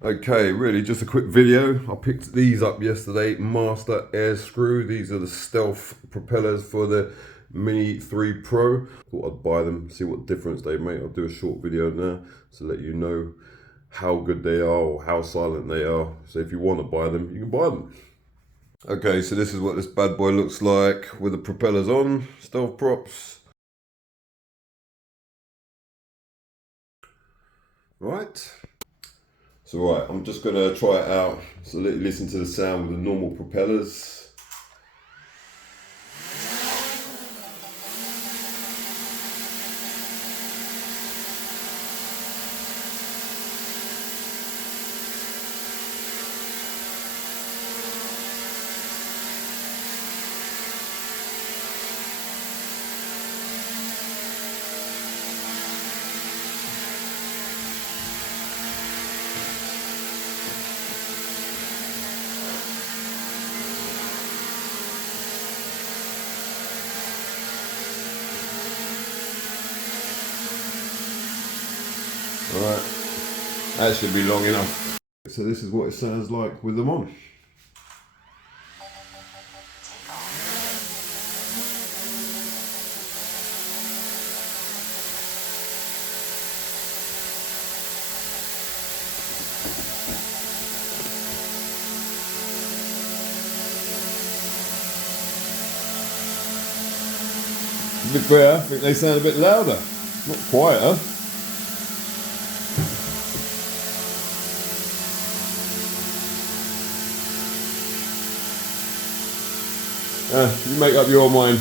Okay, really just a quick video. I picked these up yesterday, Master Airscrew. These are the stealth propellers for the Mini 3 Pro. Thought I'd buy them, see what difference they make. I'll do a short video now to let you know how good they are or how silent they are. So if you want to buy them, you can buy them. Okay, so this is what this bad boy looks like with the propellers on, stealth props. Right. So right, I'm just gonna try it out. So listen to the sound with the normal propellers. Alright, that should be long enough. So this is what it sounds like with them on. To be fair, I think they sound a bit louder, not quieter. You make up your mind.